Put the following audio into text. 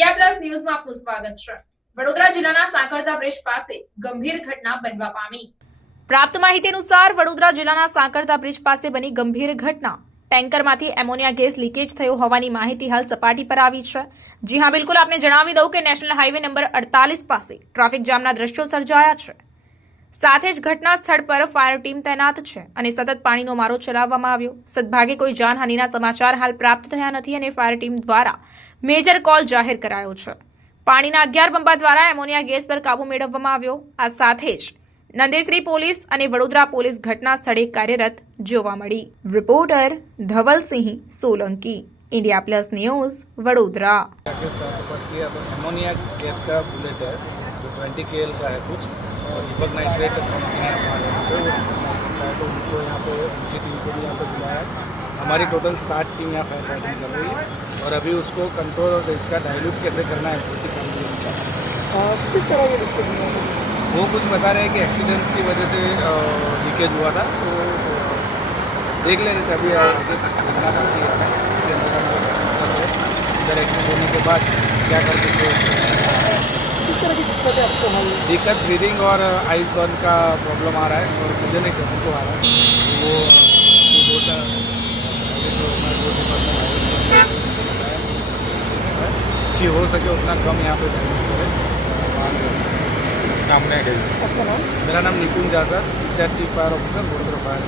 India plus news में आपનું સ્વાગત છે। વડોદરા જિલ્લાના સાંકળતા બ્રિજ પાસે ગંભીર ઘટના બનવા પામી। પ્રાપ્ત માહિતી અનુસાર વડોદરા જિલ્લાના સાંકળતા બ્રિજ પાસે બની ગંભીર ઘટના। ટેન્કરમાંથી એમોનિયા ગેસ લીકેજ થયો હોવાની માહિતી હાલ સપાટી પર આવી છે। જી હા, બિલકુલ આપને જણાવી દઉં કે નેશનલ હાઈવે નંબર 48 પાસે ટ્રાફિક જામના દ્રશ્યો સર્જાયા છે। સાથે જ ઘટના સ્થળ પર ફાયર ટીમ તૈનાત છે અને સતત પાણીનો મારો ચલાવવામાં આવ્યો। સદભાગે કોઈ જાનહાનિના સમાચાર હાલ પ્રાપ્ત થયા નથી અને ફાયર ટીમ દ્વારા મેજર કોલ જાહેર કરાયો છે। પાણીના 11 બંબા દ્વારા એમોનિયા ગેસ પર કાબુ મેળવવામાં આવ્યો। આ સાથે જ નંદેસરી પોલીસ અને વડોદરા પોલીસ ઘટના સ્થળે કાર્યરત જોવા મળી। રિપોર્ટર Dhavalsinh Solanki, India plus news, Vadodara. Ammonia gas का बुलेट है जो 20 KL का है कुछ, और दीपक नाइट्रेट तो उनको यहाँ पे उनकी टीम को भी यहाँ पे बुलाया। हमारी टोटल 7 टीम यहाँ फायर फाइटिंग कर रही है और अभी उसको कंट्रोल और इसका डाइल्यूट कैसे करना है उसकी कामगिरी चल रही है। किस तरह की दिक्कत हुई? वो कुछ बता रहे हैं कि एक्सीडेंट्स की वजह से लीकेज हुआ था, तो देख ले रहे थे। अभी आगे देखना बाकी है, कोशिश कर रहे हैं इधर एक्सीडेंट होने के बाद क्या कर सकते हैं। किस तरह की दिक्कत है आपको हाल? दिक्कत ब्रीदिंग और आइस बर्न का प्रॉब्लम आ रहा है और मुझे नहीं सभी को आ रहा है। वो कि हो सके उतना कम यहाँ पे करें। आपका नाम? मेरा नाम Nipun Jaja, incharge chief fire officer, Vadodara फायर।